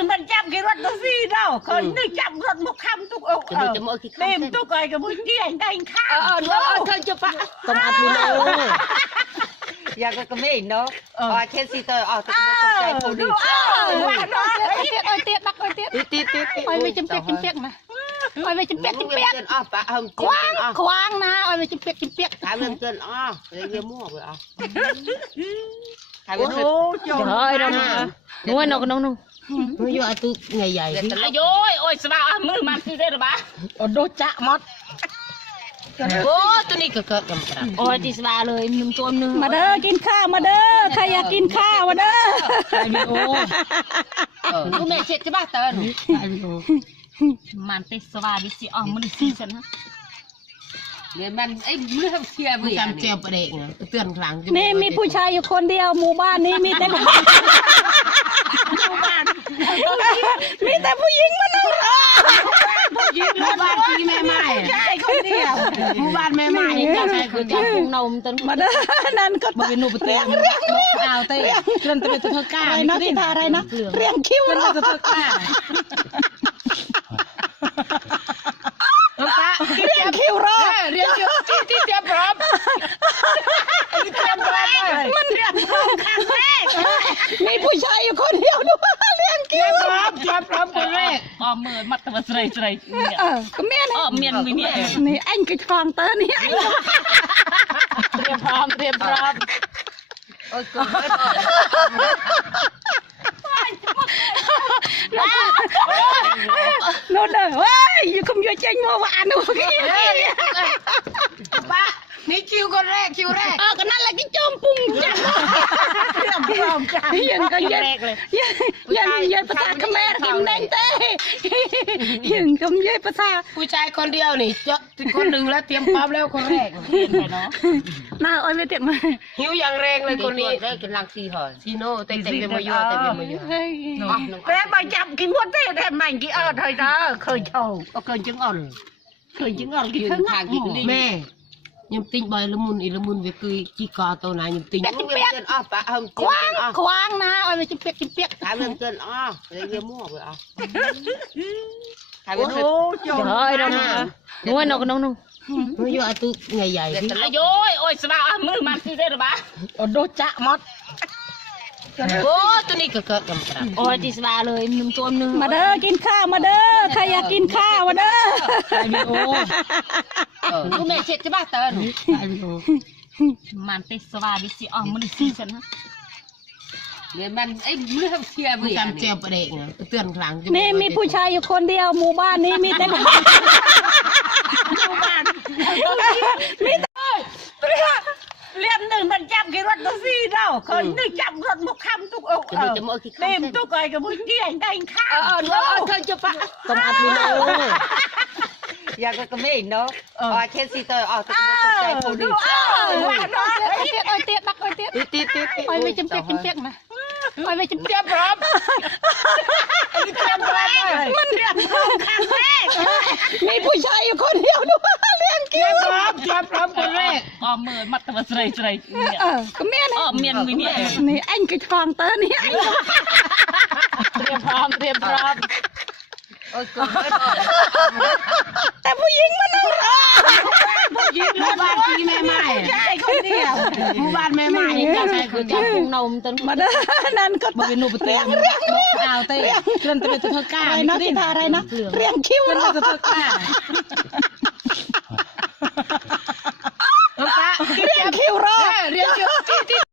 นึ่งมันจับกี่รถตัวซีเนาะคนนึงจับรถมุกคำตุกอกเต็มตุกไอ้กับมึงที่ไหนได้ข้าวเธอจะปะ ต้องอัดวิดีโอ อยากก็ไม่เนาะเช่นซีเตอร์ตัวใจคนดี ว่าเนาะ เตี้ยบักเตี้ย ติด ไปไม่จำเป็นนะไปไม่จำเป็น ปะเฮิม ควางนะไปไม่จำเป็น ถามเรื่องเกินเลยเยอะมั่วไปถาม โอ้ เรื่อง โหจบ เฮ้ยน้องนัวน้องมันอยู่อัตุใหญ่ๆที่ โอ้ยโอ้ยสบายมือมันซีได้หรือเปล่าโดจะมด โอ้ตัวนี้ก็กำลัง โอ้ยดิสบาเลยนุ่มตัวนึง มาเด้อกินข้าวมาเด้อใครอยากกินข้าวมาเด้อ วิดีโอ ลูกแม่เช็ดจะบ้าเตือน วิดีโอ มันเตสบาดิสิอ๋อมันซีซันนะ เนี่ยมันไอ้เรื่องเชียร์ จำเจ็บประเด็นนะเตือนครั้ง นี่มีผู้ชายอยู่คนเดียวหมู่บ้านนี้มีแต่มีแต่ผู้หญิงมานั่งรอ หมู่บ้านที่แม่ไม้ ใช่คนเดียว หมู่บ้านแม่ไม้เจ้าชายคือ จับพุงนมตัน มาเด้อนั่นก็ บริโนปเตียงเอาเต้เรื่องเป็นตัวกล้า อะไรนะที่ทาอะไรนะเรียงคิ้ว เป็น เนาะ ตัวกล้าน้องปะ เรียงคิ้วรอ เรียนที่เตรียมพร้อม มันเรียงพร้อมครั้งแรกมีผู้ชายอยู่คนเดียวด้วยเรียงคิ้ว พร้อมคนแรก อ๋อมือมัดตัวใส่เนี่ย ก็เมีย อ๋อ นี่ เมียนวิเนี่ย นี่อันก็ฟองเตอร์นี่อัน เตรียมพร้อม โอ้ยก็ โน่นเลยเว้ยอยู่คำยัวเจงมัวหวานหนูกี้ ป้านี่คิวคนแรกก็นั่นแหละกินจมปุ้งจ้ะยังก็ยันภาษาเขมรกินแดงเต้ยังคำยันภาษา ผู้ชายคนเดียวนี่จะคนหนึ่งแล้วเตรียมพร้อมแล้วคนแรก หน้าอ้อยไม่เต็มมา หิวอย่างแรงเลยคนนี้ ได้กินลังซีหอย ซีโน่แต่เป็นมาโยแต่เป็นมาโย แต่มาจับกินหมดได้แต่มันกี่เธอเด้อเคยโชว์เคยจึงอ่อนเคยจึงอ่อนกี่ครั้ง ทางกินดี แม่ยำติ้งใบละมุนอีละมุนเวคือจีกอตัวไหนยำติ้ง เกินปะเฮิม ควางนะไปไม่จำเป็น ถามเรื่องเกินเลยเยอะมั่วไปถาม โอ้ เรื่อง โหจบ เฮ้ยน้องนัวน้องมันอยู่อัตุใหญ่ๆที่ โอ้ยโอ้ยสบายมือมันซีได้หรือเปล่าโดจะมด โอ้ตัวนี้ก็กำลัง โอ้ยดิสบาเลยนุ่มตัวนึง มาเด้อกินข้าวมาเด้อใครอยากกินข้าวมาเด้อ วิดีโอ ลูกแม่เช็ดจะบ้าเตือน วิดีโอ มันเตสบาดิสิอ๋อมันซีซันนะ เนี่ยมันไอ้เรื่องเชียร์ จำเจ็บประเด็นนะเตือนครั้ง นี่มีผู้ชายอยู่คนเดียวหมู่บ้านนี้มีแต่มีแต่ เรียนหนึ่งมันจับกี่รถตัวซีเนาะคนนึงจับรถมุกคำตุกอกเต็มตุกไอ้กับมึงที่ไหนได้ข้าวเธอจะปะ ต้องอัดวิดีโอ อยากก็ไม่เนาะเช่นซีเตอร์ตัวใจคนดี ว่าเนาะ เตี้ยบักเตี้ย ติด ไปไม่จำเป็นนะไปไม่จำเป็น พร้อม มันเรียนพร้อมครั้งแรก มีผู้ชายอยู่คนเดียวด้วยเรียงคิ้ว พร้อมคนแรก อ๋อมือมัดตัวใส่เนี่ย ก็เมียนี่ อ๋อเมียนวิเนี่ย นี่อันก็ฟองเตอร์นี่อัน เตรียมพร้อม โอ้ยก็ แต่ผู้หญิงมานั่งรอ หมู่บ้านที่แม่ไม้ ใช่คนเดียว หมู่บ้านแม่ไม้เจ้าชายคือ จับพุงนมตัน มาเด้อนั่นก็ บริโนปเตียงเอาเต้เรื่องเป็นตัวกล้า อะไรนะที่ทาอะไรนะเรียงคิ้ว เป็น เนาะ ตัวกล้า